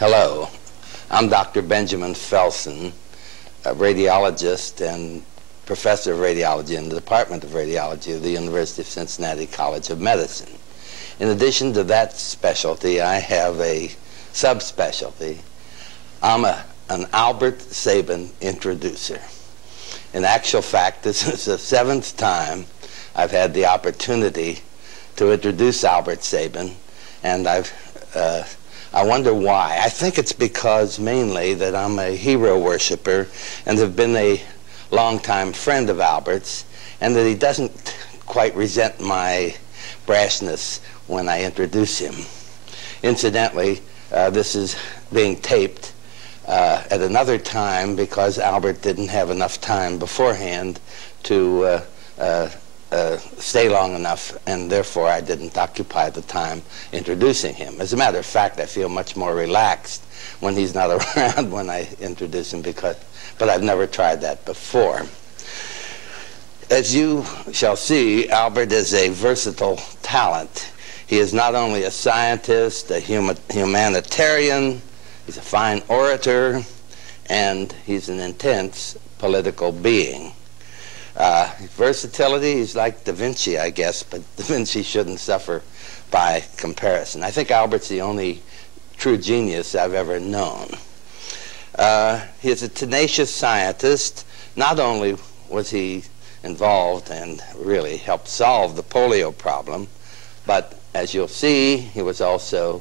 Hello, I'm Dr. Benjamin Felson, a radiologist and professor of radiology in the Department of Radiology of the University of Cincinnati College of Medicine. In addition to that specialty, I have a subspecialty. I'm an Albert Sabin introducer. In actual fact, this is the 7th time I've had the opportunity to introduce Albert Sabin, and I wonder why. I think it's because mainly that I'm a hero worshiper and have been a longtime friend of Albert's, and that he doesn't quite resent my brashness when I introduce him. Incidentally, this is being taped at another time because Albert didn't have enough time beforehand to stay long enough, and therefore I didn't occupy the time introducing him. As a matter of fact, I feel much more relaxed when he's not around when I introduce him, but I've never tried that before. As you shall see, Albert is a versatile talent. He is not only a scientist, a humanitarian, he's a fine orator, and he's an intense political being. Versatility, he's like Da Vinci, I guess, but Da Vinci shouldn't suffer by comparison. I think Albert's the only true genius I've ever known. He is a tenacious scientist. Not only was he involved and really helped solve the polio problem, but as you'll see, he was also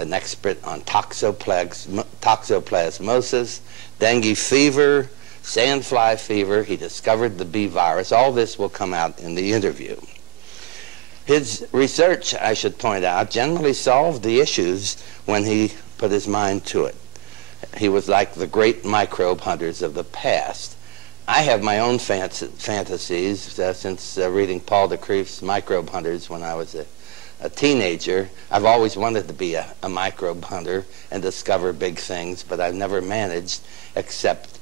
an expert on toxoplasmosis, dengue fever, sandfly fever. He discovered the bee virus. All this will come out in the interview. His research, I should point out, generally solved the issues when he put his mind to it. He was like the great microbe hunters of the past. I have my own fantasies since reading Paul de Kreef's Microbe Hunters when I was a teenager. I've always wanted to be a microbe hunter and discover big things, but I've never managed except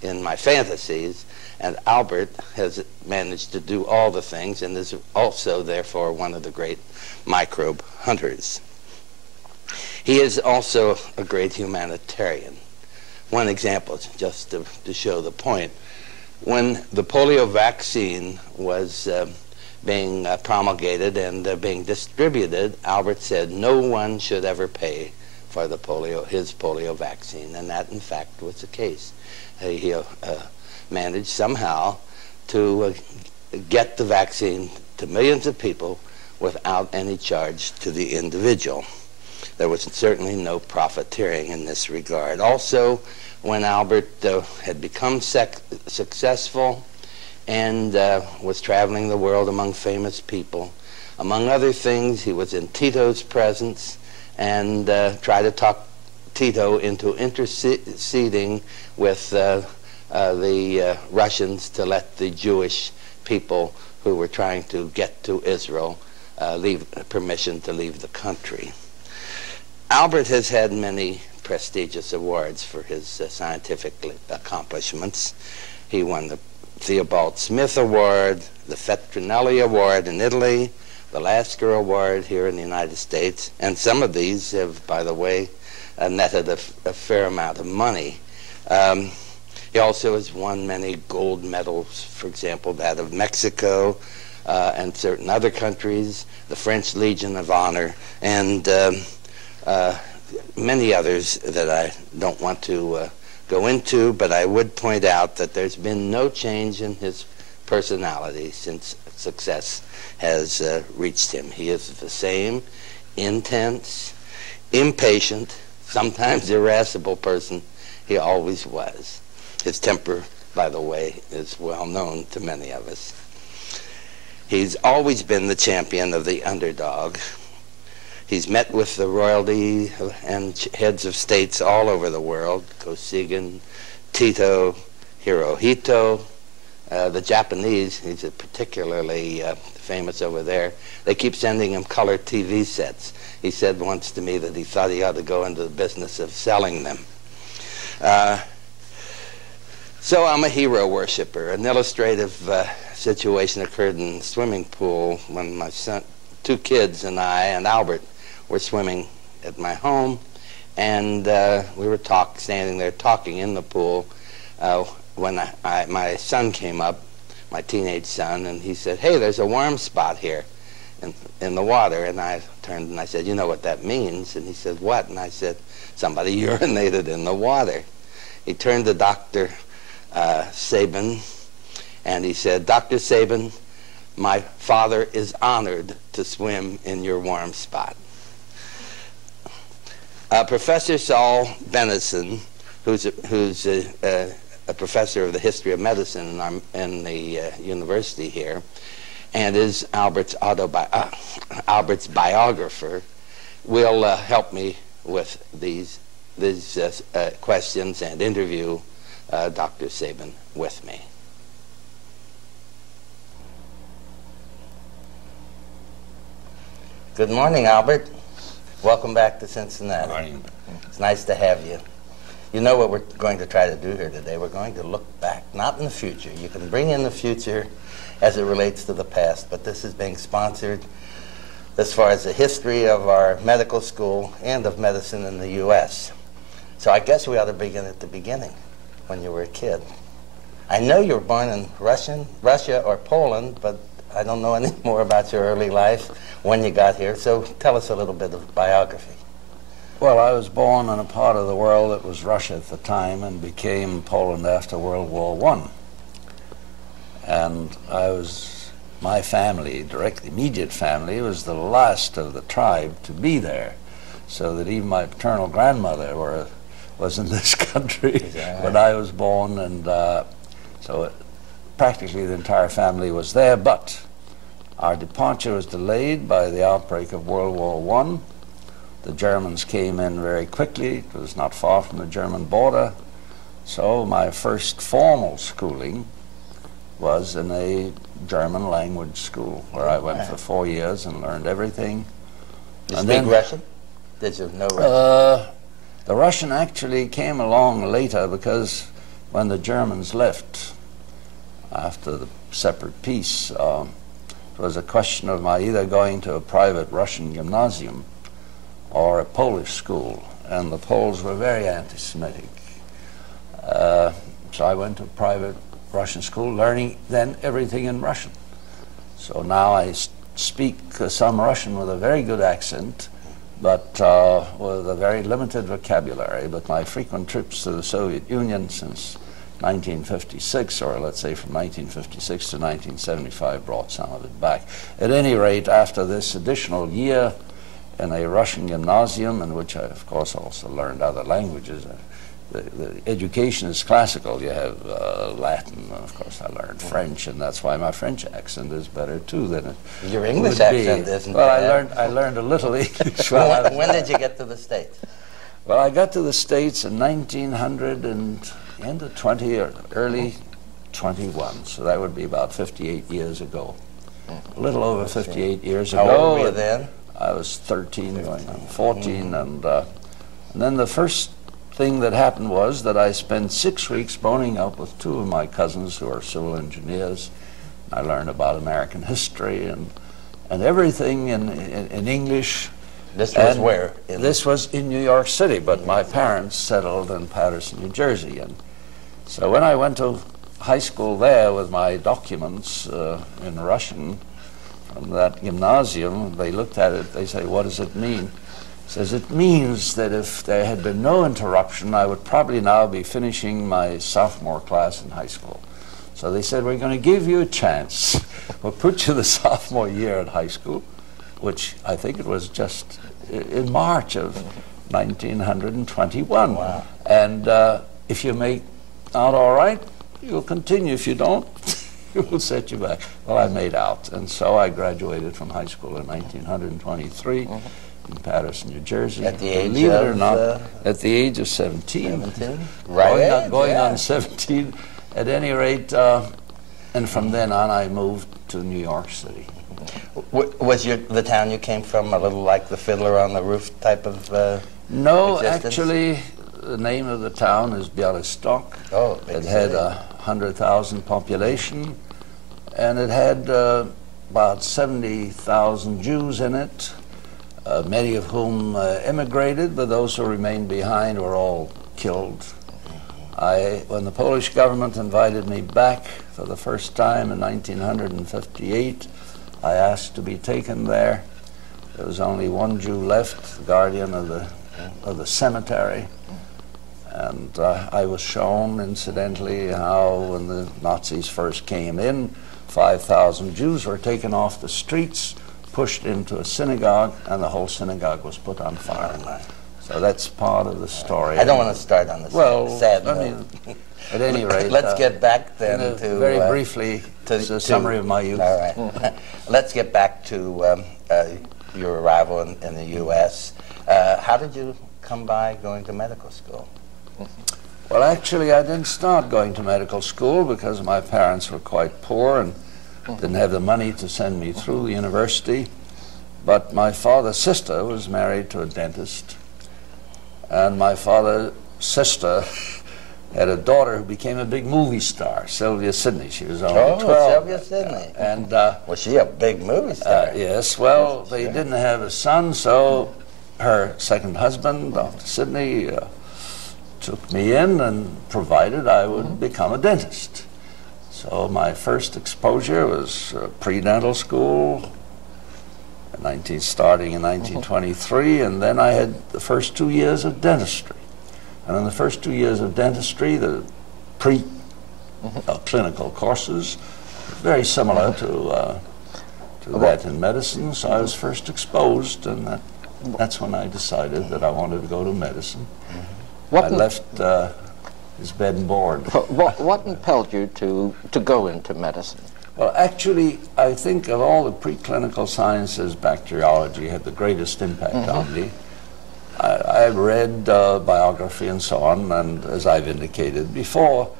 in my fantasies, and Albert has managed to do all the things and is also, therefore, one of the great microbe hunters. He is also a great humanitarian. One example, just to show the point. When the polio vaccine was being promulgated and being distributed, Albert said no one should ever pay for his polio vaccine, and that in fact was the case. He managed somehow to get the vaccine to millions of people without any charge to the individual. There was certainly no profiteering in this regard. Also, when Albert had become successful and was traveling the world among famous people, among other things, he was in Tito's presence and tried to talk Tito into interceding with the Russians to let the Jewish people who were trying to get to Israel permission to leave the country. Albert has had many prestigious awards for his scientific accomplishments. He won the Theobald Smith Award, the Feltrinelli Award in Italy, the Lasker Award here in the United States, and some of these have, by the way, netted a fair amount of money. He also has won many gold medals, for example, that of Mexico and certain other countries, the French Legion of Honor, and many others that I don't want to go into, but I would point out that there's been no change in his personality since success has reached him. He is the same intense, impatient, sometimes irascible person he always was. His temper, by the way, is well known to many of us. He's always been the champion of the underdog. He's met with the royalty and heads of states all over the world, Kosygin, Tito, Hirohito, the Japanese. He's particularly famous over there. They keep sending him color TV sets. He said once to me that he thought he ought to go into the business of selling them. So I'm a hero worshiper. An illustrative situation occurred in the swimming pool when my son, two kids and I and Albert were swimming at my home, And we were standing there talking in the pool when my son came up, my teenage son, and he said, "Hey, there's a warm spot here in the water." And I turned and I said, "You know what that means?" And he said, "What?" And I said, "Somebody urinated in the water." He turned to Dr. Sabin, and he said, "Dr. Sabin, my father is honored to swim in your warm spot." Professor Saul Benison, who's a professor of the history of medicine in the university here, and is Albert's biographer, will help me with these questions and interview Dr. Sabin with me. Good morning, Albert. Welcome back to Cincinnati. Good morning. It's nice to have you. You know what we're going to try to do here today? We're going to look back, not in the future. You can bring in the future as it relates to the past, but this is being sponsored as far as the history of our medical school and of medicine in the U.S. So I guess we ought to begin at the beginning, when you were a kid. I know you were born in Russia or Poland, but I don't know any more about your early life, when you got here. So tell us a little bit of biography. Well, I was born in a part of the world that was Russia at the time and became Poland after World War I. And my family, direct immediate family, was the last of the tribe to be there. So that even my paternal grandmother was in this country when I was born, and so practically the entire family was there, but our departure was delayed by the outbreak of World War I. The Germans came in very quickly. It was not far from the German border. So my first formal schooling was in a German language school where I went for 4 years and learned everything. You speak Russian? Did you know Russian? The Russian actually came along later because when the Germans left after the separate peace, it was a question of my either going to a private Russian gymnasium or a Polish school, and the Poles were very anti-Semitic. So I went to a private Russian school, learning then everything in Russian. So now I speak some Russian with a very good accent, but with a very limited vocabulary. But my frequent trips to the Soviet Union since 1956, or let's say from 1956 to 1975, brought some of it back. At any rate, after this additional year in a Russian gymnasium, in which I, of course, also learned other languages, the education is classical. You have Latin, and of course I learned French, and that's why my French accent is better too than it Your English accent isn't bad. I learned a little English. When did you get to the States? Well, I got to the States in 1900 and end of 20 or early 21, so that would be about 58 years ago. A little over 58 years ago. How old were you then? I was 13 going on 14, and then the first thing that happened was that I spent 6 weeks boning up with 2 of my cousins who are civil engineers. I learned about American history and everything in English. This was where? This was in New York City, but my parents settled in Patterson, New Jersey. And so when I went to high school there with my documents in Russian from that gymnasium, they looked at it, they say, "What does it mean?" It says, "It means that if there had been no interruption, I would probably now be finishing my sophomore class in high school." So they said, "We're going to give you a chance. We'll put you the sophomore year at high school," which I think it was just in March of 1921. Wow. And if you make out all right, you'll continue. If you don't, we'll set you back. Well, I made out, and so I graduated from high school in 1923 in Patterson, New Jersey. At the age Believe it or of, not, at the age of 17. 17? Right. Going on 17. At any rate, and from then on, I moved to New York City. Was the town you came from a little like the Fiddler on the Roof type of No, existence? actually, the name of the town is Białystok. Oh, it had 100,000 population, and it had about 70,000 Jews in it. many of whom immigrated, but those who remained behind were all killed. When the Polish government invited me back for the first time in 1958, I asked to be taken there. There was only one Jew left, the guardian of the cemetery. And I was shown, incidentally, how when the Nazis first came in, 5,000 Jews were taken off the streets, pushed into a synagogue, and the whole synagogue was put on fire. So that's part of the story. I don't want to start on this sad note. I mean, at any rate, let's get back then to very briefly to a summary of my youth. All right. Let's get back to your arrival in the U.S. How did you come by going to medical school? Well, actually, I didn't start going to medical school because my parents were quite poor and didn't have the money to send me through the university. But my father's sister was married to a dentist, and my father's sister had a daughter who became a big movie star, Sylvia Sidney. She was only 12. Sylvia Sidney. And was she a big movie star? Yes. Well, they didn't have a son, so her second husband, Dr. Sidney, took me in and provided I would become a dentist. So my first exposure was pre-dental school, starting in 1923, and then I had the first 2 years of dentistry. And in the first 2 years of dentistry, the pre-clinical courses, very similar to that in medicine, so I was first exposed, and that's when I decided that I wanted to go to medicine. I left his bed and board. What impelled you to go into medicine? Well, actually, I think of all the preclinical sciences, bacteriology had the greatest impact on me. I read biography and so on, and as I've indicated before,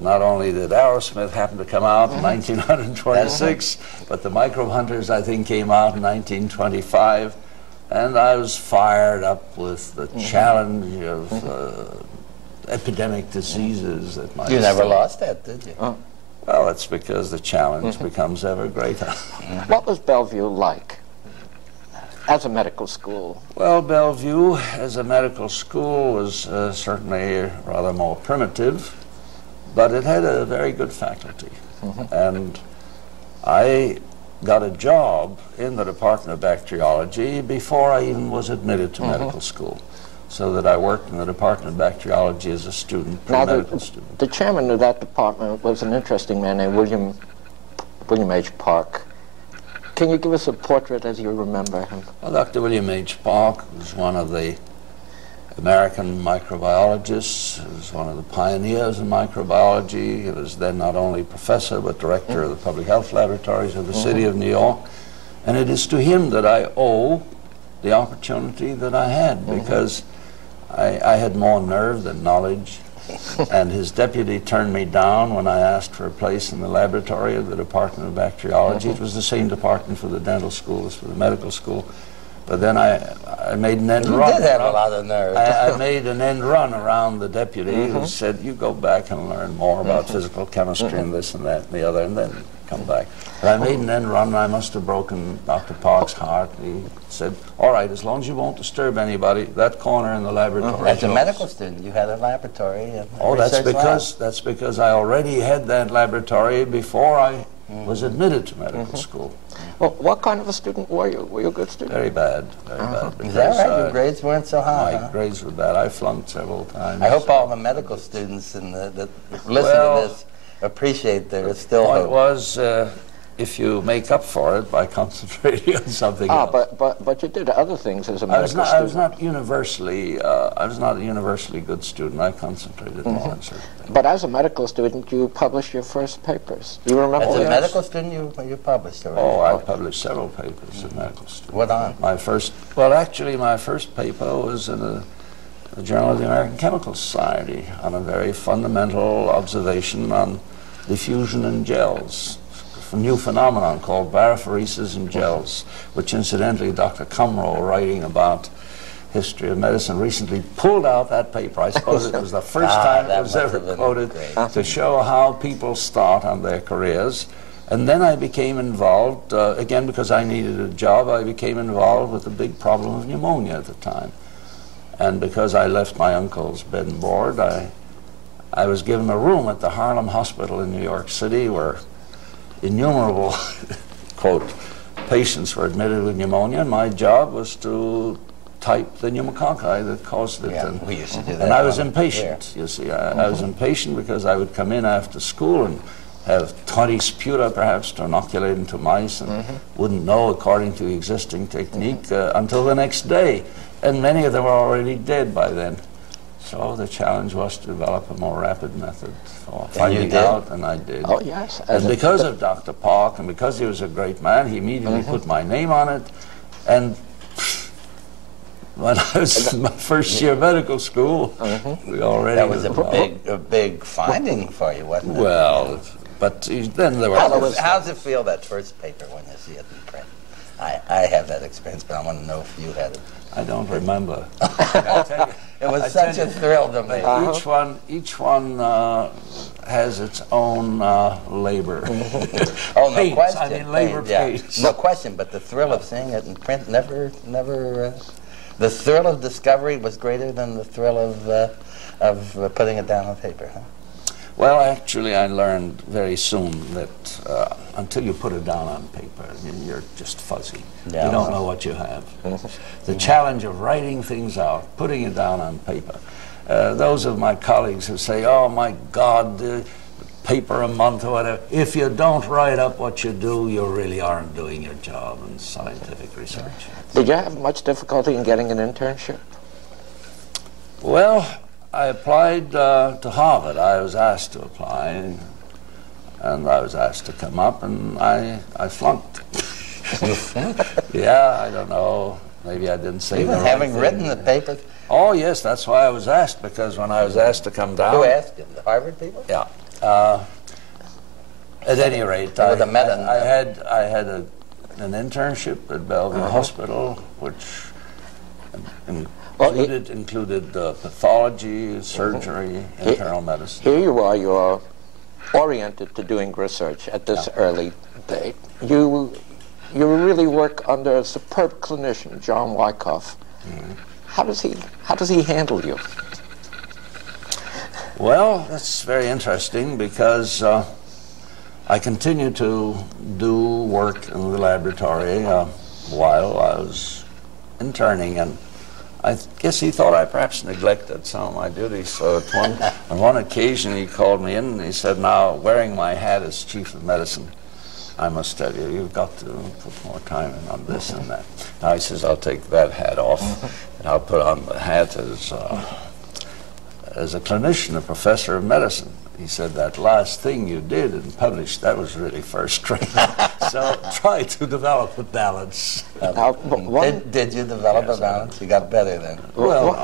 not only did Aerosmith happen to come out in 1926, but the Microbe Hunters, I think, came out in 1925, and I was fired up with the challenge of epidemic diseases that might. You never lost that, did you? Well, it's because the challenge becomes ever greater. What was Bellevue like as a medical school? Well, Bellevue as a medical school was certainly rather more primitive, but it had a very good faculty. And I got a job in the Department of Bacteriology before I even was admitted to medical school, so that I worked in the Department of Bacteriology as a student, pre-medical student. The chairman of that department was an interesting man named William H. Park. Can you give us a portrait as you remember him? Well, Dr. William H. Park was one of the American microbiologists. He was one of the pioneers in microbiology. He was then not only professor, but director of the public health laboratories of the city of New York. And it is to him that I owe the opportunity that I had, because I had more nerve than knowledge, and his deputy turned me down when I asked for a place in the laboratory of the Department of Bacteriology. It was the same department for the dental school as for the medical school. But then I made an end run. You did have a lot of nerve. I made an end run around the deputy who said, you go back and learn more about physical chemistry and this and that and the other, and then come back. But I made an end run, and I must have broken Dr. Park's heart. He said, all right, as long as you won't disturb anybody, that corner in the laboratory. As a medical student, you had a laboratory and that's because I already had that laboratory before I was admitted to medical school. Well, what kind of a student were you? Were you a good student? Very bad, very bad. Is that right? Your grades weren't so high? My grades were bad. I flunked several times. I hope all the medical students that listen to this appreciate there still hope. It was, if you make up for it by concentrating on something else. But you did other things as a medical student. I was not universally good student. I concentrated more on certain things. But as a medical student, you published your first papers. You remember? As a medical student, you published already. Oh, I published several papers as a medical student. What on? My first paper was in the Journal of the American Chemical Society on a very fundamental observation on diffusion in gels, a new phenomenon called barophoresis in gels, which incidentally Dr. Cumrow, writing about history of medicine, recently pulled out that paper. I suppose it was the first time it was ever quoted to show how people start on their careers. And then I became involved, again because I needed a job, I became involved with the big problem of pneumonia at the time. And because I left my uncle's bed and board, I was given a room at the Harlem Hospital in New York City where innumerable, quote, patients were admitted with pneumonia, and my job was to type the pneumococci that caused it. Yeah, we used to do that. And I was impatient, you see. I was impatient because I would come in after school and have 20 sputa perhaps to inoculate into mice, and wouldn't know according to the existing technique until the next day. And many of them were already dead by then. So the challenge was to develop a more rapid method for finding out, and I did. Oh, yes. And because of Dr. Park, and because he was a great man, he immediately put my name on it. And when I was in my first year of medical school, we already... That was a big finding for you, wasn't it? Well, but then there were... How's it feel, that first paper, when you see it in print? I have that experience, but I want to know if you had it. I don't remember. It was such a thrill to me. Each one has its own labor. Oh, no pains, question. I mean, labor pains. No question, but the thrill of seeing it in print never. The thrill of discovery was greater than the thrill of putting it down on paper, huh? Well, actually, I learned very soon that until you put it down on paper, you're just fuzzy. Yeah. You don't know what you have. The challenge of writing things out, putting it down on paper. Those of my colleagues who say, oh, my God, paper a month or whatever. If you don't write up what you do, you really aren't doing your job in scientific research. Did you have much difficulty in getting an internship? Well, I applied to Harvard. I was asked to apply, and I was asked to come up, and I flunked. You flunked? Yeah, I don't know. Maybe I didn't say Even the right having thing. written the paper? Oh, yes, that's why I was asked, because when I was asked to come down... Who asked you? The Harvard people? Yeah. At any rate, I had an internship at Bellevue Hospital, which included pathology, surgery, internal medicine. Here you are, you're oriented to doing research at this early date. You really work under a superb clinician, John Wyckoff. How does he handle you? Well, that's very interesting because I continued to do work in the laboratory while I was interning, and I guess he thought I perhaps neglected some of my duties. So on one occasion he called me in and he said, now, wearing my hat as chief of medicine, I must tell you, you've got to put more time in on this and that. Now he says, I'll take that hat off and I'll put on the hat as a clinician, a professor of medicine. He said, that last thing you did and published, that was really first rate. So try to develop a balance. Did you develop a balance? You got better then? Well,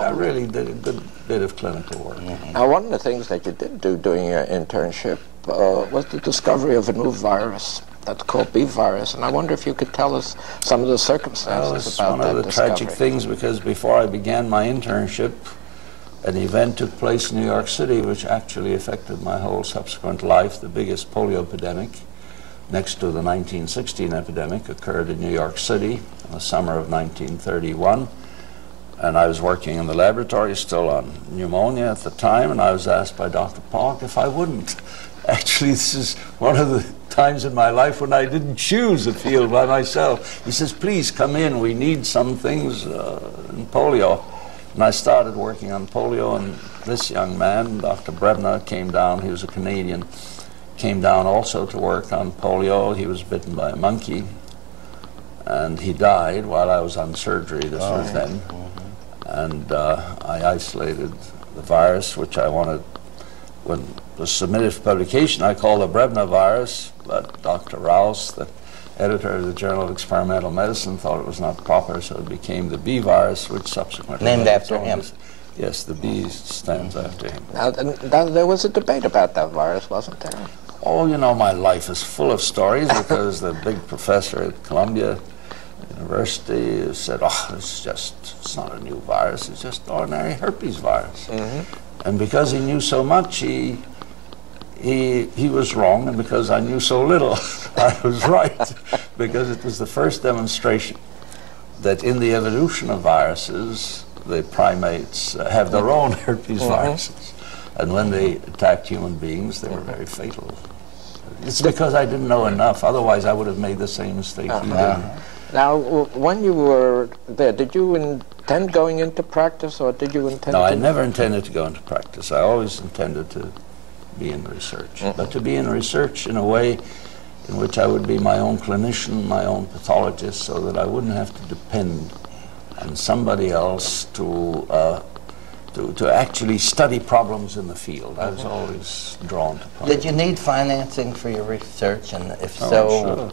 I really did a good bit of clinical work. Now, one of the things that you did do during your internship was the discovery of a new virus that's called B virus, and I wonder if you could tell us some of the circumstances about that discovery. Well, it's one of the tragic things, because before I began my internship, an event took place in New York City which actually affected my whole subsequent life. The biggest polio epidemic, next to the 1916 epidemic, occurred in New York City in the summer of 1931. And I was working in the laboratory still on pneumonia at the time, and I was asked by Dr. Park if I wouldn't. Actually, this is one of the times in my life when I didn't choose a field by myself. He says, please come in, we need some things in polio. And I started working on polio, and this young man, Dr. Brebner, came down. He was a Canadian, came down also to work on polio. He was bitten by a monkey, and he died while I was on surgery. This was then. And I isolated the virus, which I wanted, when it was submitted for publication, I called the Brebner virus, but Dr. Rouse, the editor of the Journal of Experimental Medicine, thought it was not proper, so it became the B virus, which subsequently... Named after him. Yes, the B stands after him. Now, there was a debate about that virus, wasn't there? Oh, you know, my life is full of stories, because the big professor at Columbia University said, oh, it's not a new virus, it's just ordinary herpes virus. And because he knew so much, he he was wrong, and because I knew so little, I was right, because it was the first demonstration that in the evolution of viruses, the primates have their own herpes viruses. And when they attacked human beings, they were very fatal. It's because I didn't know enough. Otherwise, I would have made the same mistake you did. Now, when you were there, did you intend going into practice, or did you intend No, I never intended to go into practice. I always intended to be in research. But to be in research in a way in which I would be my own clinician, my own pathologist, so that I wouldn't have to depend on somebody else to actually study problems in the field. I was always drawn to problems. Did you need financing for your research? And if so, sure.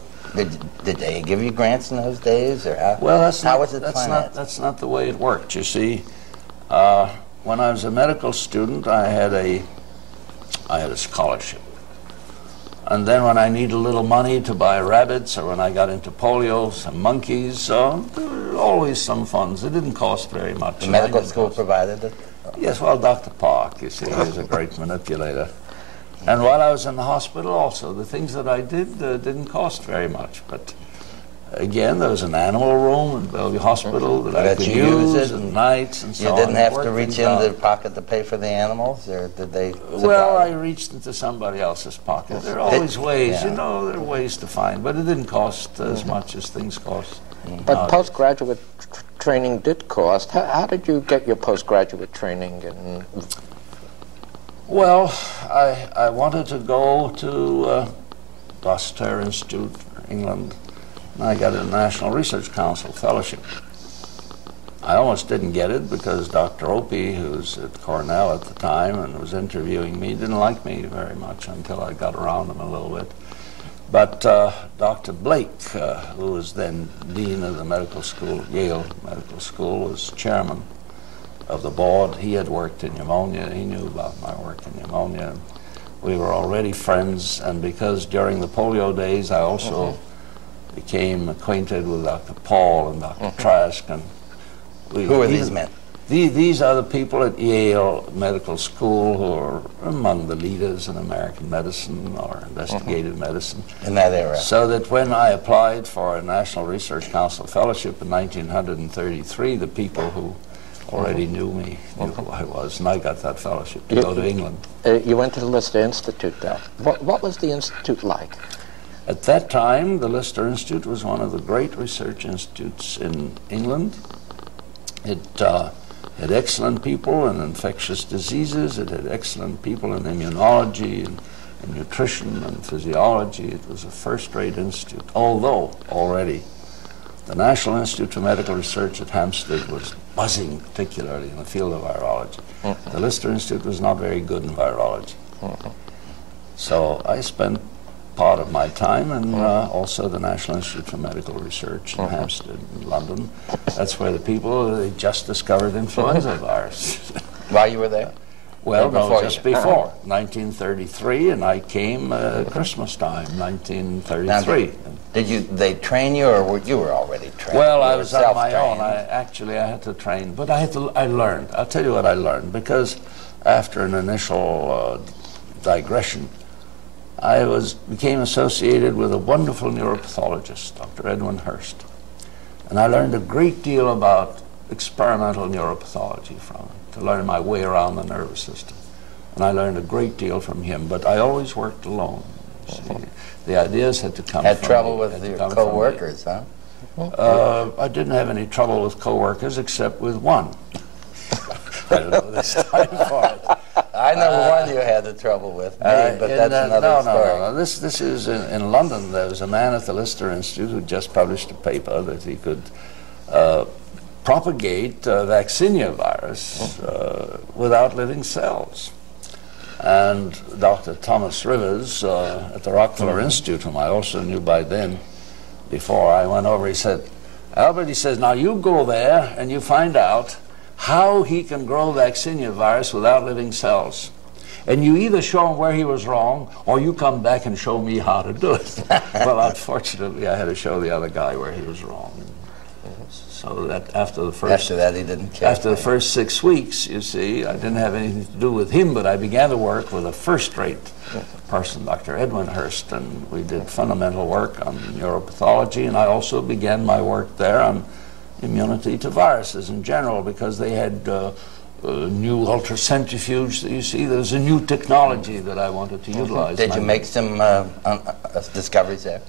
Did they give you grants in those days? Or how, Well, how was it financed? That's not the way it worked, you see. When I was a medical student, I had a scholarship. And then when I needed a little money to buy rabbits, or when I got into polio, some monkeys, there were always some funds. It didn't cost very much. The medical school provided it? Yes, well, Dr. Park, you see, he was a great manipulator. And while I was in the hospital also, the things that I did didn't cost very much. But again, there was an animal room in Bellevue Hospital that I could use at nights and so on. You didn't have to reach into their pocket to pay for the animals, or did they? Well, I reached into somebody else's pocket. There are always ways, you know, there are ways to find, but it didn't cost as much as things cost. But postgraduate training did cost. How did you get your postgraduate training? Well, I wanted to go to Gloucester Institute, England, and I got a National Research Council fellowship. I almost didn't get it because Dr. Opie, who was at Cornell at the time and was interviewing me, didn't like me very much until I got around him a little bit. But Dr. Blake, who was then dean of the medical school, Yale Medical School, was chairman of the board. He had worked in pneumonia. He knew about my work in pneumonia. We were already friends, and because during the polio days I also became acquainted with Dr. Paul and Dr. Trask. And who are these men? These are the people at Yale Medical School who are among the leaders in American medicine or investigative medicine. In that era. So that when I applied for a National Research Council fellowship in 1933, the people who already knew me knew who I was, and I got that fellowship to go to England. You went to the Lister Institute there. What was the institute like? At that time, the Lister Institute was one of the great research institutes in England. It had excellent people in infectious diseases. It had excellent people in immunology and nutrition and physiology. It was a first-rate institute, although already the National Institute for Medical Research at Hampstead was buzzing, particularly in the field of virology. The Lister Institute was not very good in virology. So I spent part of my time and also the National Institute for Medical Research in Hampstead, in London. That's where the people, they just discovered influenza virus. While you were there? Well, no, just before, 1933, and I came Christmas time, 1933. Now, they train you, or you were already trained? Well, I was on my own. I had to train, but I learned. I'll tell you what I learned, because after an initial digression, I became associated with a wonderful neuropathologist, Dr. Edwin Hurst, and I learned a great deal about experimental neuropathology from him, to learn my way around the nervous system. And I learned a great deal from him, but I always worked alone. See, the ideas had to come from me. Had trouble with your co-workers, huh? I didn't have any trouble with co-workers except with one. I don't know this time for it. I know one you had the trouble with, but that's another story. No. This is in London. There was a man at the Lister Institute who just published a paper that he could propagate vaccinia virus without living cells. And Dr. Thomas Rivers at the Rockefeller Institute, whom I also knew by then, before I went over, he said, Albert, he says, now you go there and you find out how he can grow vaccinia virus without living cells. And you either show him where he was wrong, or you come back and show me how to do it. Well, unfortunately, I had to show the other guy where he was wrong. So that after that he didn't care. After the first 6 weeks, you see, I didn't have anything to do with him, but I began to work with a first-rate person, Dr. Edwin Hurst, and we did fundamental work on neuropathology, and I also began my work there on immunity to viruses in general, because they had new ultracentrifuge. You see, there's a new technology that I wanted to utilize. Did you make some discoveries there?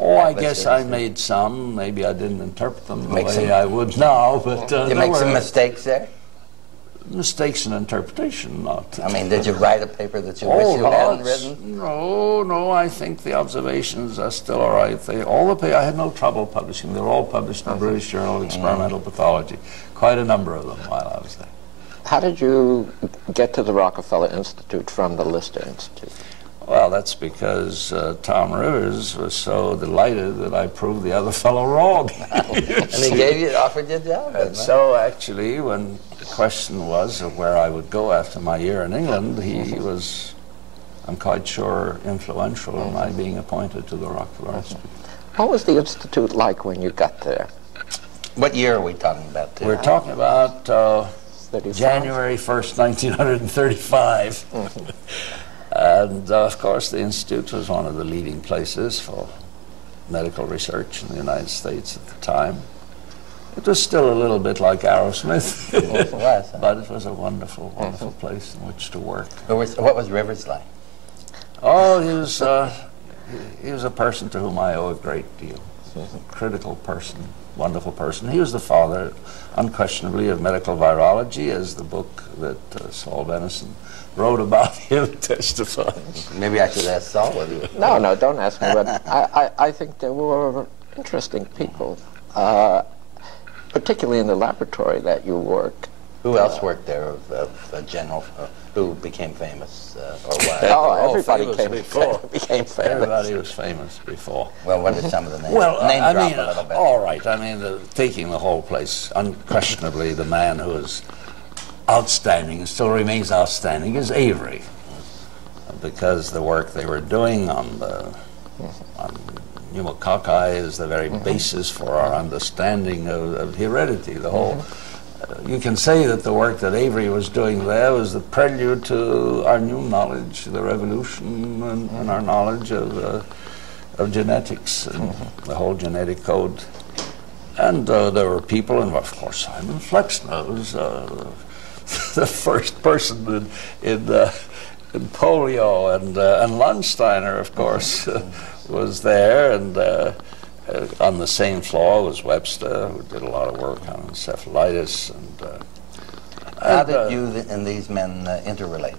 Oh, I guess I made some. Maybe I didn't interpret them the way I would now, but did you make some mistakes there? Mistakes in interpretation, not. I mean, did you write a paper that you wish you hadn't written? No, I think the observations are still all right. I had no trouble publishing. They were all published in the British Journal of Experimental Pathology. Quite a number of them while I was there. How did you get to the Rockefeller Institute from the Lister Institute? Well, that's because Tom Rivers was so delighted that I proved the other fellow wrong. And he offered you a job. And so actually, when the question was of where I would go after my year in England, he was, I'm quite sure, influential in my being appointed to the Rockefeller Institute. What was the Institute like when you got there? What year are we talking about today? We're talking about January 1st, 1935. And of course, the Institute was one of the leading places for medical research in the United States at the time. It was still a little bit like Aerosmith, but it was a wonderful, wonderful place in which to work. What was Rivers like? Oh, he was a person to whom I owe a great deal. A critical person, wonderful person. He was the father, unquestionably, of medical virology, as the book that Saul Benison wrote about him testifies. Maybe I should ask Saul whether you... No, don't ask me. But I think they were interesting people, particularly in the laboratory that you work. Who else worked there of general, who became famous or what? Everybody became famous. Everybody was famous before. Well, what are some of the names? Well, Name drop a little bit. All right. I mean, taking the whole place, unquestionably the man who is outstanding and still remains outstanding is Avery, because the work they were doing on pneumococci is the very basis for our understanding of heredity. The whole, you can say that the work that Avery was doing there was the prelude to our new knowledge, the revolution in our knowledge of genetics and the whole genetic code. And there were people, and of course Simon Flexner was the first person in polio, and Lundsteiner, of course, was there, and on the same floor was Webster, who did a lot of work on encephalitis. How did you and these men interrelate?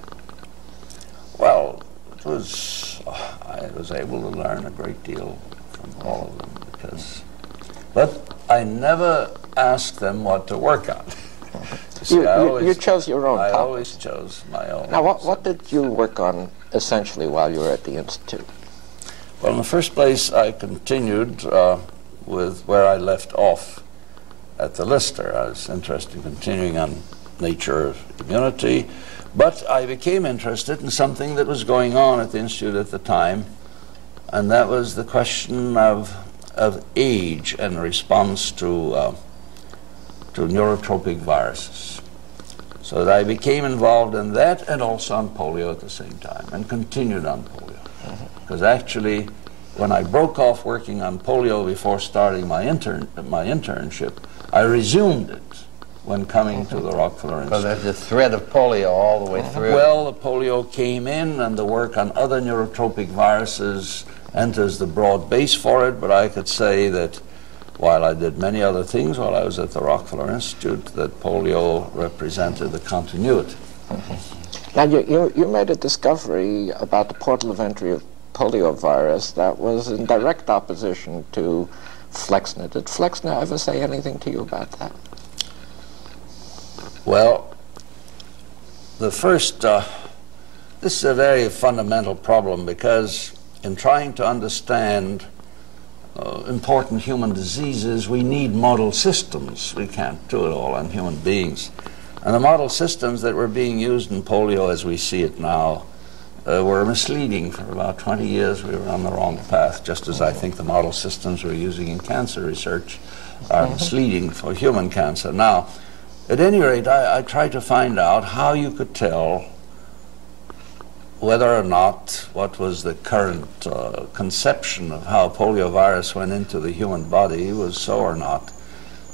Well, I was able to learn a great deal from all of them, but I never asked them what to work on. You chose your own topics. I always chose my own. Now, what did you work on essentially while you were at the Institute? Well, in the first place, I continued with where I left off at the Lister. I was interested in continuing on nature of immunity, but I became interested in something that was going on at the Institute at the time, and that was the question of age and response to neurotropic viruses. So that I became involved in that and also on polio at the same time, and continued on polio. Because actually, when I broke off working on polio before starting my internship, I resumed it when coming to the Rockefeller Institute. So there's a thread of polio all the way through. Well, the polio came in, and the work on other neurotropic viruses enters the broad base for it, but I could say that while I did many other things while I was at the Rockefeller Institute, that polio represented the continuity. Now, you made a discovery about the portal of entry of poliovirus that was in direct opposition to Flexner. Did Flexner ever say anything to you about that? Well, the first, this is a very fundamental problem, because in trying to understand important human diseases, we need model systems. We can't do it all on human beings. And the model systems that were being used in polio as we see it now were misleading. For about 20 years we were on the wrong path, just as I think the model systems we're using in cancer research are misleading for human cancer. Now, at any rate, I tried to find out how you could tell whether or not what was the current conception of how poliovirus went into the human body was so or not.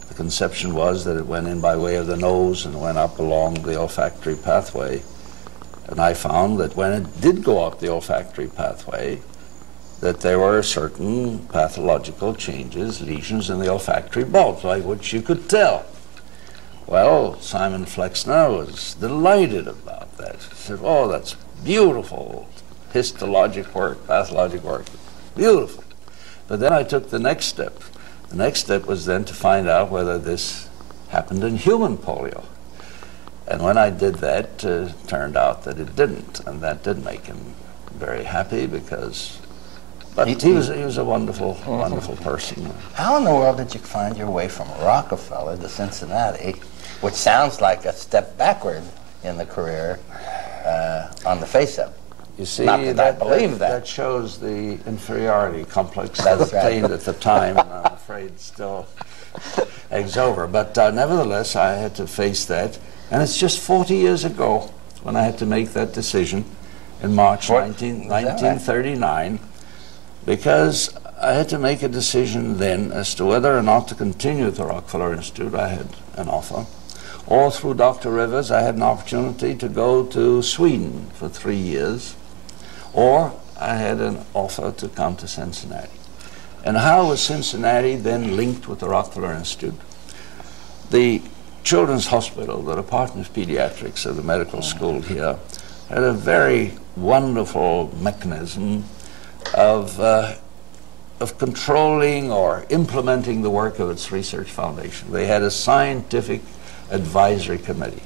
The conception was that it went in by way of the nose and went up along the olfactory pathway. And I found that when it did go up the olfactory pathway, that there were certain pathological changes, lesions in the olfactory bulbs, by which you could tell. Well, Simon Flexner was delighted about that. He said, oh, that's beautiful histologic work, pathologic work, beautiful. But then I took the next step. The next step was then to find out whether this happened in human polio. And when I did that, it turned out that it didn't, and that did make him very happy because, but he was a wonderful, wonderful person. How in the world did you find your way from Rockefeller to Cincinnati, which sounds like a step backward in the career on the face of it? You see, Not that I believe that. That shows the inferiority complex That's that obtained at the time, and I'm afraid still eggs over. But nevertheless, I had to face that. And it's just 40 years ago when I had to make that decision in March 1939, because I had to make a decision then as to whether or not to continue at the Rockefeller Institute. I had an offer. Or through Dr. Rivers, I had an opportunity to go to Sweden for 3 years. Or I had an offer to come to Cincinnati. And how was Cincinnati then linked with the Rockefeller Institute? The Children's Hospital, the Department of Pediatrics of the medical school here, had a very wonderful mechanism of controlling or implementing the work of its research foundation. They had a scientific advisory committee.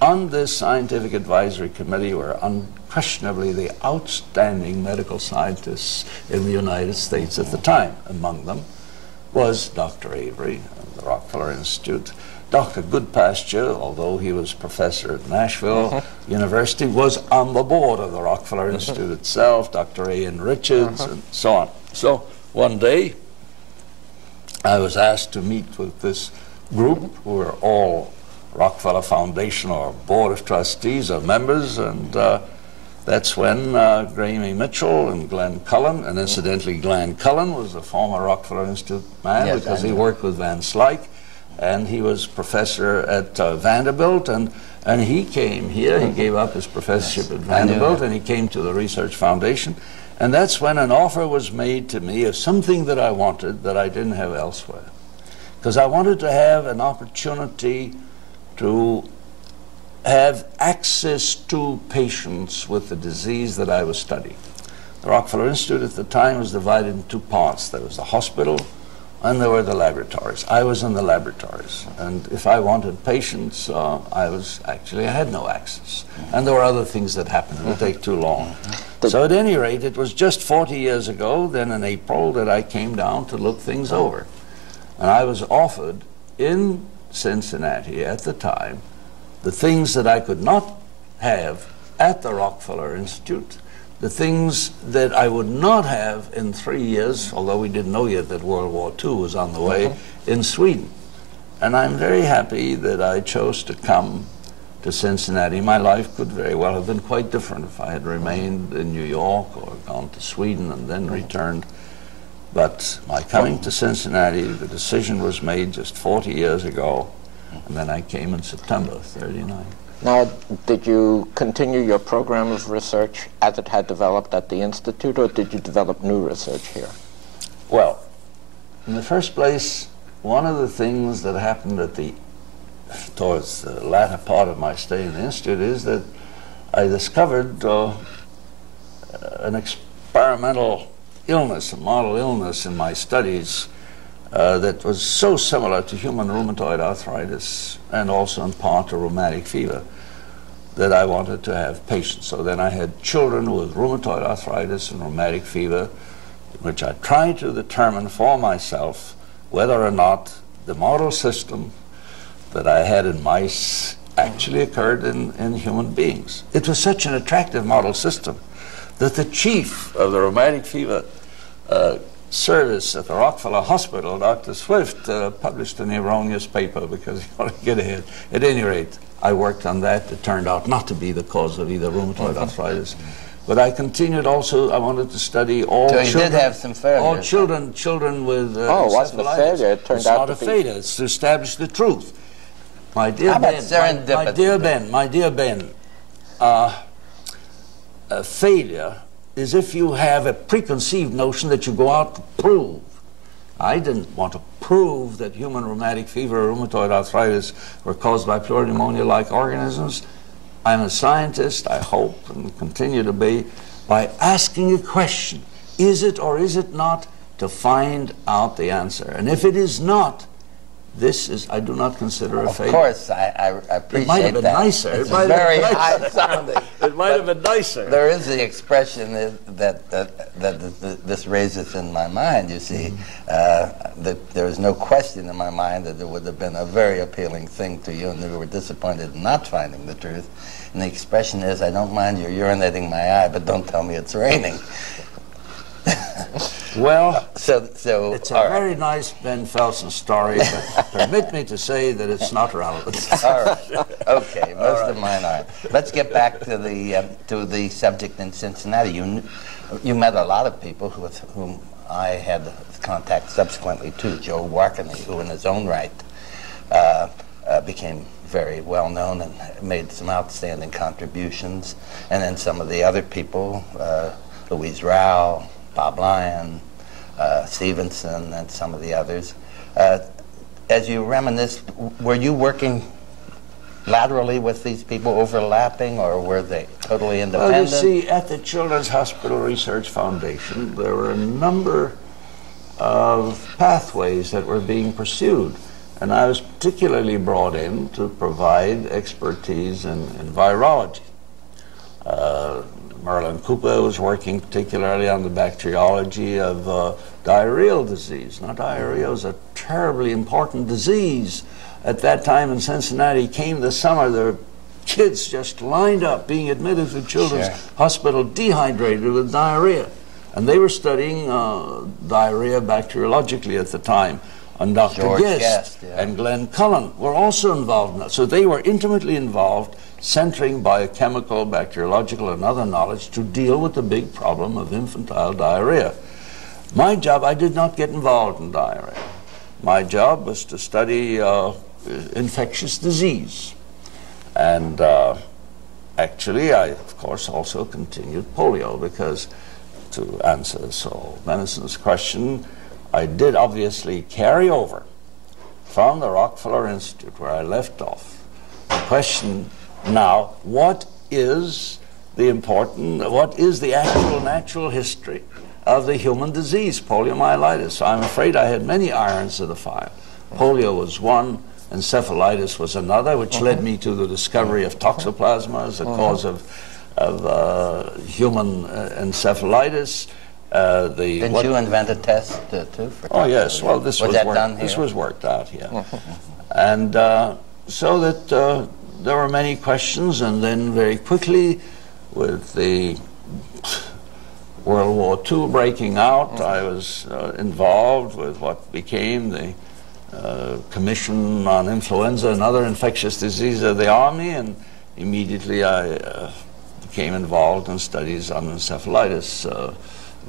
On this scientific advisory committee were unquestionably the outstanding medical scientists in the United States at the time. Among them was Dr. Avery of the Rockefeller Institute. Dr. Goodpasture, although he was professor at Nashville University, was on the board of the Rockefeller Institute itself, Dr. A.N. Richards, and so on. So one day, I was asked to meet with this group, who were all Rockefeller Foundation or Board of Trustees or members, and that's when Graham E. Mitchell and Glenn Cullen, and incidentally Glenn Cullen was a former Rockefeller Institute man, because he worked with Van Slyke, and he was professor at Vanderbilt, and he came here. He gave up his professorship at Vanderbilt, and he came to the Research Foundation. And that's when an offer was made to me of something that I wanted that I didn't have elsewhere. Because I wanted to have an opportunity to have access to patients with the disease that I was studying. The Rockefeller Institute at the time was divided in two parts. There was the hospital, and there were the laboratories. I was in the laboratories, and if I wanted patients, I had no access. And there were other things that happened. It would take too long. So at any rate, it was just 40 years ago, then in April, that I came down to look things over. And I was offered in Cincinnati at the time the things that I could not have at the Rockefeller Institute, the things that I would not have in 3 years, although we didn't know yet that World War II was on the way, in Sweden. And I'm very happy that I chose to come to Cincinnati. My life could very well have been quite different if I had remained in New York or gone to Sweden and then returned. But my coming to Cincinnati, the decision was made just 40 years ago, and then I came in September '39. Now, did you continue your program of research as it had developed at the Institute, or did you develop new research here? Well, in the first place, one of the things that happened towards the latter part of my stay in the Institute is that I discovered an experimental illness, a model illness in my studies that was so similar to human rheumatoid arthritis and also in part to rheumatic fever that I wanted to have patients. So then I had children with rheumatoid arthritis and rheumatic fever, which I tried to determine for myself whether or not the model system that I had in mice actually occurred in human beings. It was such an attractive model system that the chief of the rheumatic fever service at the Rockefeller Hospital, Dr. Swift, published an erroneous paper because he wanted to get ahead. At any rate, I worked on that. It turned out not to be the cause of either rheumatoid arthritis But I continued also, I wanted to study all So children. you did have some failures. All children with Oh, it wasn't a encephalitis. failure. It turned it's out not to a be... failure. It's to establish the truth. My dear How about Ben, my dear Ben, a failure is if you have a preconceived notion that you go out to prove. I didn't want to prove that human rheumatic fever or rheumatoid arthritis were caused by pleuropneumonia-like organisms. I'm a scientist, I hope, and continue to be, by asking a question, is it or is it not, to find out the answer. And if it is not, this is, I do not consider a failure. Of course, I appreciate that. It might have been nicer. It's very high sounding. It might have been nicer. There is the expression that this raises in my mind, you see. That there is no question in my mind that it would have been a very appealing thing to you, and you were disappointed in not finding the truth. And the expression is, I don't mind you urinating my eye, but don't tell me it's raining. Well, so it's a very nice Ben Felson story, but permit me to say that it's not relevant. All right. Okay, most of mine are. Let's get back to the subject in Cincinnati. You met a lot of people with whom I had contact subsequently too. Joe Warkeny, who in his own right became very well known and made some outstanding contributions, and then some of the other people, Louise Rao, Bob Lyon, Stevenson, and some of the others. As you reminisce, were you working laterally with these people, overlapping, or were they totally independent? Well, you see, at the Children's Hospital Research Foundation, there were a number of pathways that were being pursued, and I was particularly brought in to provide expertise in virology. Merlin Cooper was working particularly on the bacteriology of diarrheal disease. Now, diarrhea was a terribly important disease. At that time in Cincinnati, came the summer, there were kids just lined up being admitted to Children's Hospital dehydrated with diarrhea. And they were studying diarrhea bacteriologically at the time. And Dr. Guest and Glenn Cullen were also involved in that. So they were intimately involved, centering biochemical, bacteriological, and other knowledge to deal with the big problem of infantile diarrhea. My job, I did not get involved in diarrhea. My job was to study infectious disease. And actually, I, of course, also continued polio, because to answer Saul Benison's question, I did obviously carry over from the Rockefeller Institute, where I left off, the question now, what is the actual natural history of the human disease, poliomyelitis? So I'm afraid I had many irons to the fire. Polio was one, encephalitis was another, which led me to the discovery of toxoplasma as a cause of human encephalitis. Didn't you invent a test too? For yes. Well, this was done here? This was worked out here, and so that there were many questions, and then very quickly, with the World War II breaking out, I was involved with what became the Commission on Influenza and Other Infectious Diseases of the Army, and immediately I became involved in studies on encephalitis.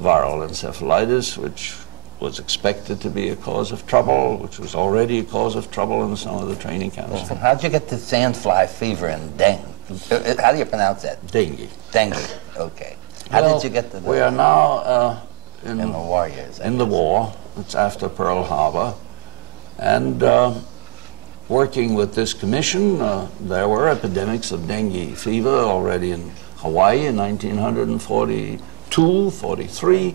Viral encephalitis, which was expected to be a cause of trouble, which was already a cause of trouble in some of the training camps. How'd you get the sandfly fever and dengue? How do you pronounce that? Dengue. Dengue, okay. How did you get to that? We are now in the war years. In the war. It's after Pearl Harbor. And working with this commission, there were epidemics of dengue fever already in Hawaii in 1942, 43,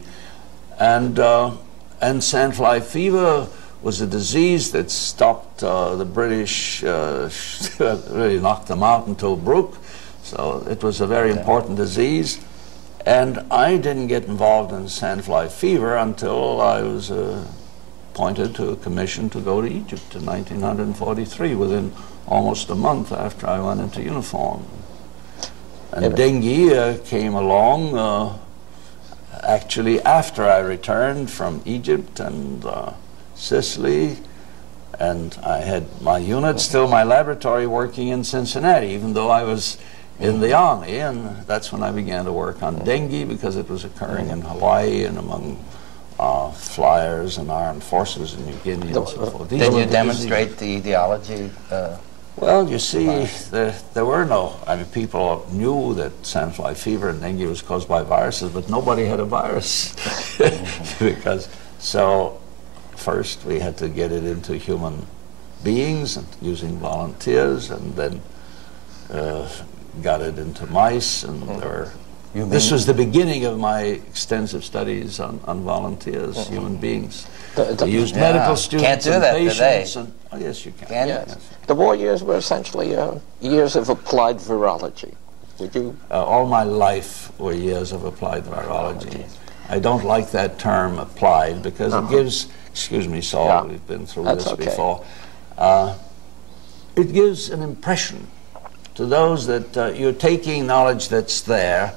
and sandfly fever was a disease that stopped the British, really knocked them out in Tobruk. So it was a very important disease. And I didn't get involved in sandfly fever until I was appointed to a commission to go to Egypt in 1943, within almost a month after I went into uniform. And dengue came along actually after I returned from Egypt and Sicily, and I had my unit, still my laboratory, working in Cincinnati, even though I was in the Army, and that's when I began to work on dengue, because it was occurring in Hawaii and among flyers and armed forces in New Guinea and so forth. Did you demonstrate the etiology? Well, you see, there were no, I mean, people knew that sandfly fever and dengue was caused by viruses, but nobody had a virus. So first we had to get it into human beings and using volunteers, and then got it into mice, and this was the beginning of my extensive studies on volunteers, human beings. We used medical students and patients. And, oh, yes, you can. Yes. The war years were essentially years of applied virology. Would you? All my life were years of applied virology. I don't like that term, applied, because it gives, excuse me, Saul, we've been through this before. It gives an impression to those that you're taking knowledge that's there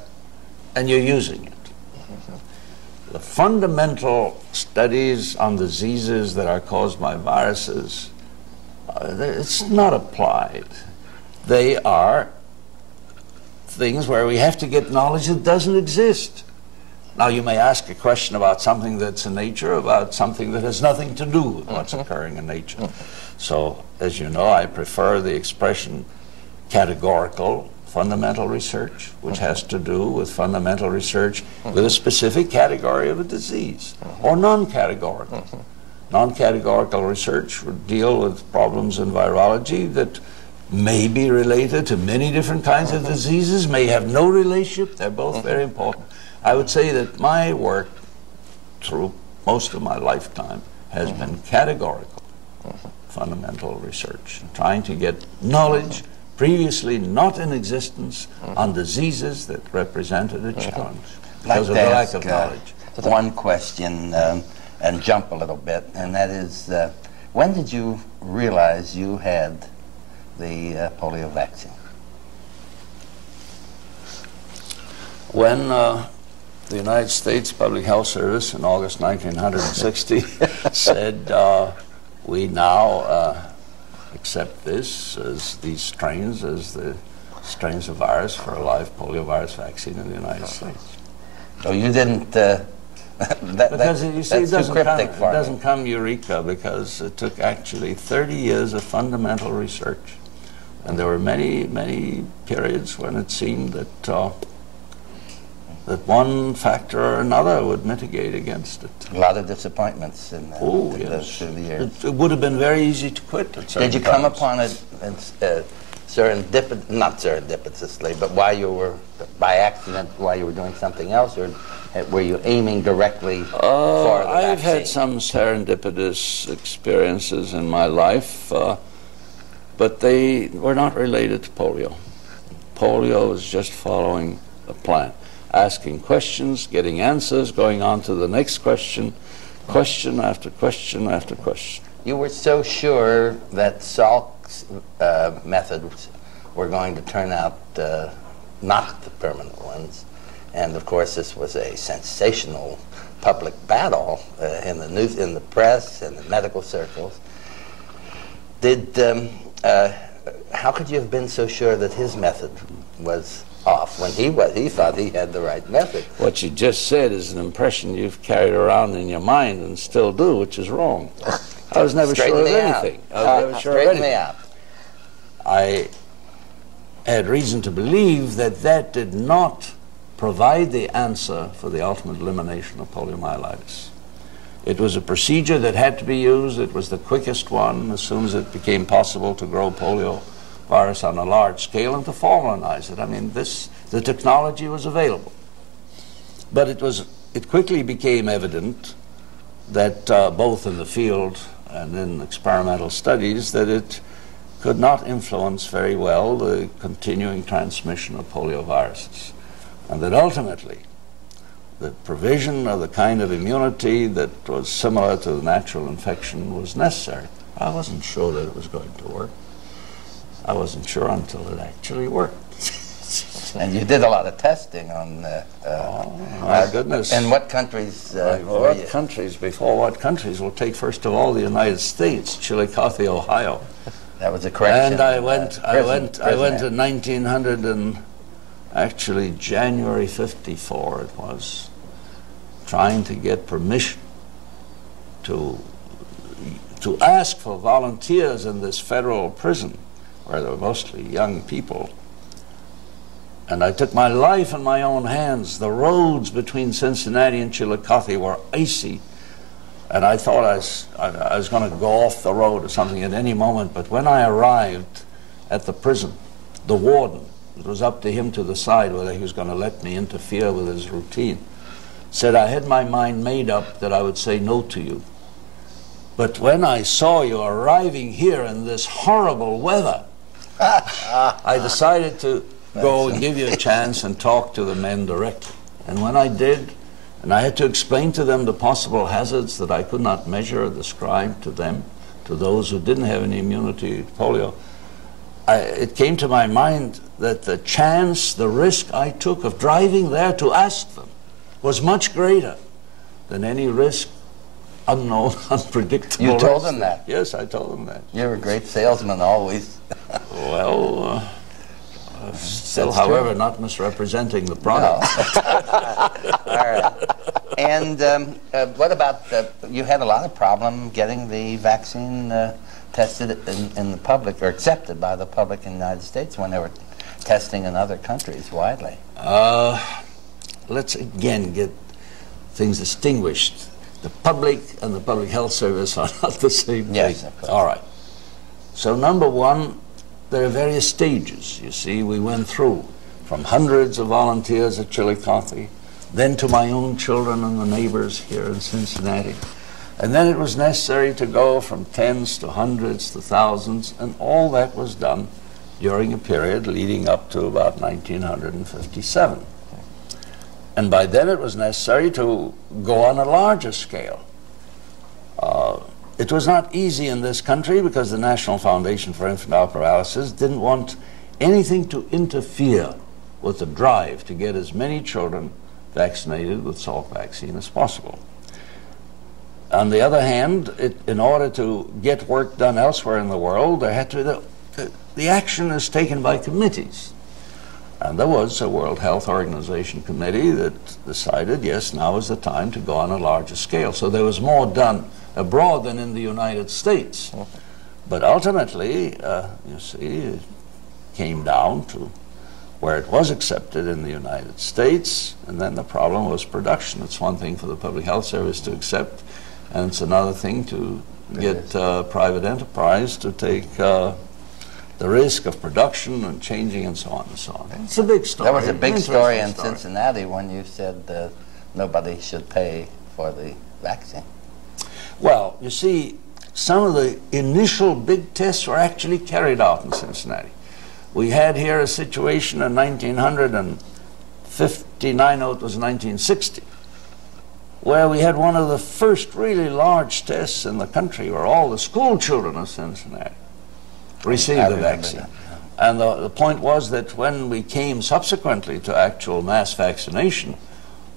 and you're using it. The fundamental studies on diseases that are caused by viruses, it's not applied. They are things where we have to get knowledge that doesn't exist. Now, you may ask a question about something that's in nature, about something that has nothing to do with what's occurring in nature. So, as you know, I prefer the expression categorical fundamental research, which has to do with fundamental research with a specific category of a disease, or non-categorical. Non-categorical research would deal with problems in virology that may be related to many different kinds of diseases, may have no relationship. They're both very important. I would say that my work through most of my lifetime has been categorical fundamental research, trying to get knowledge previously not in existence on diseases that represented a challenge because of the lack of knowledge. One question and jump a little bit, and that is, when did you realize you had the polio vaccine? When the United States Public Health Service in August 1960 said, we now accept this as these strains as the strains of virus for a live poliovirus vaccine in the United States. So you didn't, because you see, that's too cryptic for me. It doesn't come eureka, because it took actually 30 years of fundamental research. And there were many, many periods when it seemed that that one factor or another would mitigate against it. A lot of disappointments in through the years. It would have been very easy to quit at certain Did you come upon it not serendipitously, but while you were, by accident, while you were doing something else, or were you aiming directly for the vaccine? I've had some serendipitous experiences in my life, but they were not related to polio. Polio was just following a plan. Asking questions, getting answers, going on to the next question, question after question after question. You were so sure that Salk's methods were going to turn out not the permanent ones, and of course this was a sensational public battle in the news, in the press, and the medical circles. How could you have been so sure that his method was off when he thought he had the right method? What you just said is an impression you've carried around in your mind and still do, which is wrong. I was never sure of anything. I was never sure of anything. I had reason to believe that that did not provide the answer for the ultimate elimination of poliomyelitis. It was a procedure that had to be used. It was the quickest one as soon as it became possible to grow polio virus on a large scale and to formalize it. I mean, the technology was available. But it quickly became evident that both in the field and in experimental studies that it could not influence very well the continuing transmission of polioviruses. And that ultimately the provision of the kind of immunity that was similar to the natural infection was necessary. I wasn't sure that it was going to work. I wasn't sure until it actually worked. And you did a lot of testing on oh, my goodness. And what countries before what countries? We'll take first of all the United States, Chillicothe, Ohio. That was a correction. And I went in 1900 and actually January 54 it was, trying to get permission to ask for volunteers in this federal prison where there were mostly young people. And I took my life in my own hands. The roads between Cincinnati and Chillicothe were icy, and I thought I was going to go off the road or something at any moment. But when I arrived at the prison, the warden, it was up to him to decide whether he was going to let me interfere with his routine, said I had my mind made up that I would say no to you. But when I saw you arriving here in this horrible weather, I decided to go and give you a chance and talk to the men directly. And when I did, and I had to explain to them the possible hazards that I could not measure or describe to them, to those who didn't have any immunity to polio, it came to my mind that the chance, the risk I took of driving there to ask them was much greater than any risk, unknown, unpredictable. You told them that? Yes, I told them that. You're a great salesman always. Well, still, however, not misrepresenting the product. No. All right. And what about, you had a lot of problem getting the vaccine tested in the public, or accepted by the public in the United States when they were testing in other countries widely. Let's again get things distinguished. The public and the public health service are not the same thing. Yes, of course. All right. So number one, there are various stages. You see, we went through from hundreds of volunteers at Chillicothe, then to my own children and the neighbors here in Cincinnati. And then it was necessary to go from tens to hundreds to thousands, and all that was done during a period leading up to about 1957. And by then it was necessary to go on a larger scale. It was not easy in this country because the National Foundation for Infantile Paralysis didn't want anything to interfere with the drive to get as many children vaccinated with Salk vaccine as possible. On the other hand, in order to get work done elsewhere in the world, there had to be the action is taken by committees. And there was a World Health Organization committee that decided, yes, now is the time to go on a larger scale. So there was more done abroad than in the United States. But ultimately, you see, it came down to where it was accepted in the United States, and then the problem was production. It's one thing for the Public Health Service to accept, and it's another thing to get private enterprise to take the risk of production and changing and so on and so on. It's a big story. There was a big story in Cincinnati when you said nobody should pay for the vaccine. Well, you see, some of the initial big tests were actually carried out in Cincinnati. We had here a situation in 1959, no, it was 1960, where we had one of the first really large tests in the country where all the school children of Cincinnati received the vaccine. And the point was that when we came subsequently to actual mass vaccination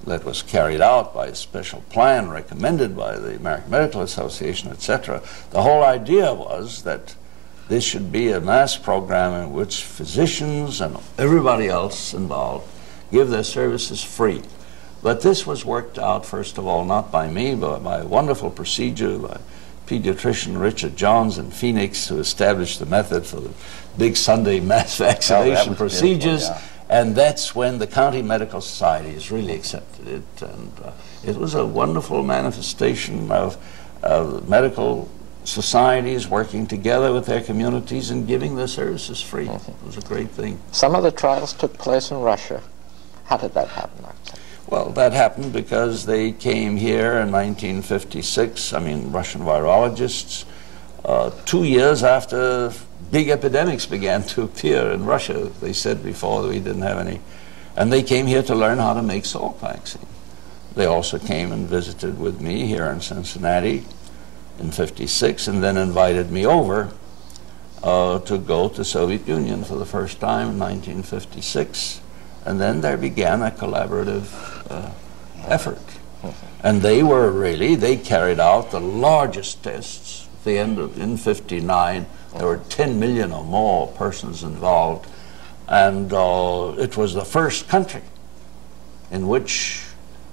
that was carried out by a special plan recommended by the American Medical Association, etc., the whole idea was that this should be a mass program in which physicians and everybody else involved give their services free. But this was worked out, first of all, not by me, but by a wonderful procedure by pediatrician Richard Johns in Phoenix, who established the method for the big Sunday mass vaccination procedures. Yeah. And that's when the county medical societies really accepted it. And it was a wonderful manifestation of medical societies working together with their communities and giving their services free. It was a great thing. Some of the trials took place in Russia. How did that happen? Well, that happened because they came here in 1956, Russian virologists, 2 years after big epidemics began to appear in Russia. They said before that we didn't have any. And they came here to learn how to make Salk vaccine. They also came and visited with me here in Cincinnati in 56 and then invited me over to go to Soviet Union for the first time in 1956. And then there began a collaborative effort. And they carried out the largest tests. At the end of, in 59, there were 10 million or more persons involved. And it was the first country in which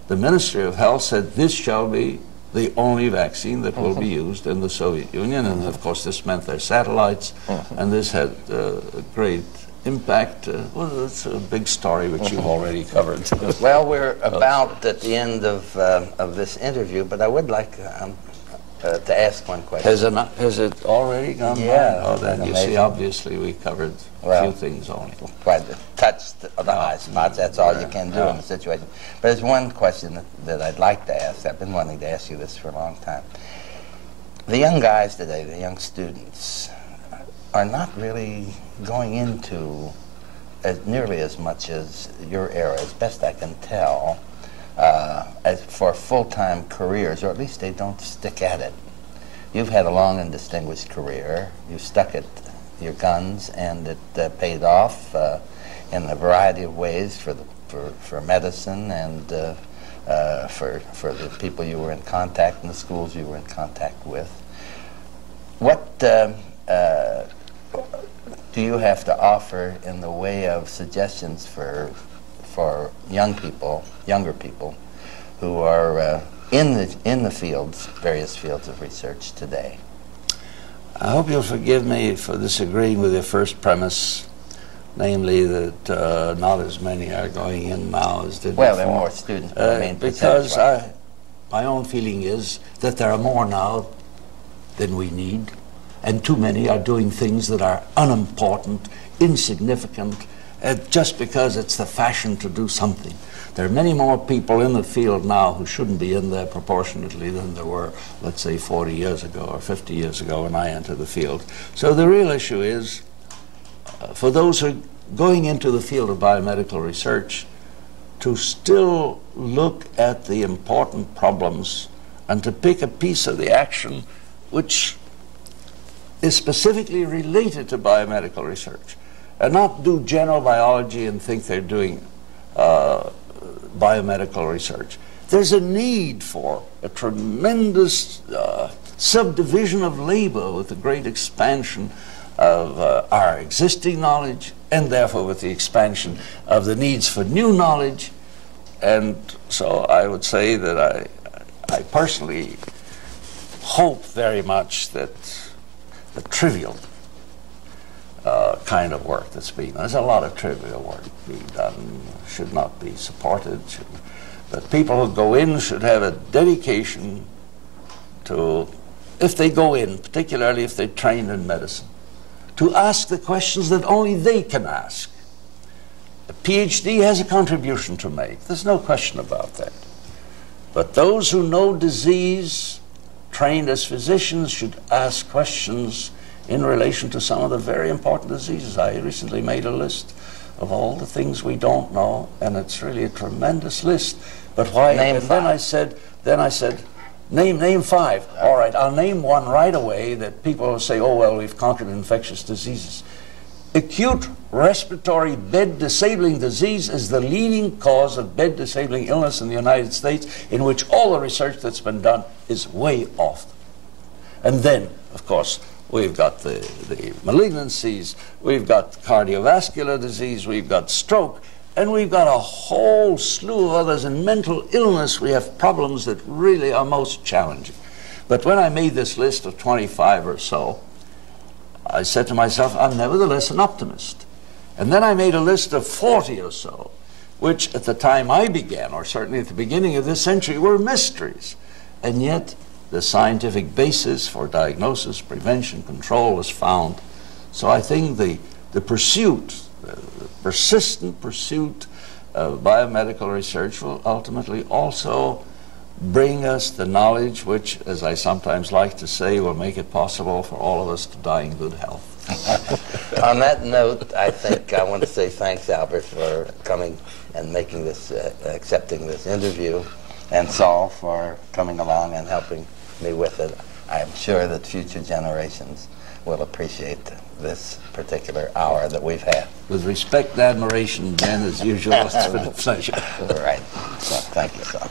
the Ministry of Health said this shall be the only vaccine that will be used in the Soviet Union. And of course this meant their satellites, and this had a great impact. Well, it's a big story which you've already covered. Well, we're about at the end of this interview, but I would like to ask one question. Has it already gone by? Yeah. Oh, then you see, obviously we covered a few things only. Quite touched the high spots. That's all you can do in the situation. But there's one question that I'd like to ask. I've been wanting to ask you this for a long time. The young guys today, the young students, are not really going into nearly as much as your era, as best I can tell, as for full-time careers, or at least they don't stick at it. You've had a long and distinguished career. You stuck at your guns, and it paid off in a variety of ways for medicine and for the people you were in contact and the schools you were in contact with. What do you have to offer in the way of suggestions for young people, younger people, who are in the fields, various fields of research today? I hope you'll forgive me for disagreeing with your first premise, namely that not as many are going in now as did before. Well, there are more students, but I mean, because my own feeling is that there are more now than we need, and too many are doing things that are unimportant, insignificant, just because it's the fashion to do something. There are many more people in the field now who shouldn't be in there proportionately than there were, let's say, 40 years ago or 50 years ago when I entered the field. So the real issue is, for those who are going into the field of biomedical research, to still look at the important problems and to pick a piece of the action which is specifically related to biomedical research, and not do general biology and think they're doing biomedical research. There's a need for a tremendous subdivision of labor with the great expansion of our existing knowledge, and therefore with the expansion of the needs for new knowledge. And so I would say that I personally hope very much that the trivial kind of work that's being done. There's a lot of trivial work being done, should not be supported. But people who go in should have a dedication to, if they go in, particularly if they're trained in medicine, to ask the questions that only they can ask. A PhD has a contribution to make. There's no question about that. But those who know disease, trained as physicians, should ask questions in relation to some of the very important diseases. I recently made a list of all the things we don't know, and it's really a tremendous list. But why? Name five. Then I said, name five. All right, I'll name one right away that people will say, oh, well, we've conquered infectious diseases. Acute respiratory bed-disabling disease is the leading cause of bed-disabling illness in the United States, in which all the research that's been done is way off. And then, of course, we've got the malignancies, we've got cardiovascular disease, we've got stroke, and we've got a whole slew of others. In mental illness, we have problems that really are most challenging. But when I made this list of 25 or so, I said to myself, I'm nevertheless an optimist. And then I made a list of 40 or so, which at the time I began, or certainly at the beginning of this century, were mysteries. And yet, the scientific basis for diagnosis, prevention, control was found. So I think the pursuit, the persistent pursuit of biomedical research will ultimately also bring us the knowledge which, as I sometimes like to say, will make it possible for all of us to die in good health. On that note, I think I want to say thanks, Albert, for coming and making this, accepting this interview, and Saul for coming along and helping me with it. I'm sure that future generations will appreciate this particular hour that we've had. With respect and admiration, Ben, as usual, it's been a pleasure. All right. So, thank you, Saul.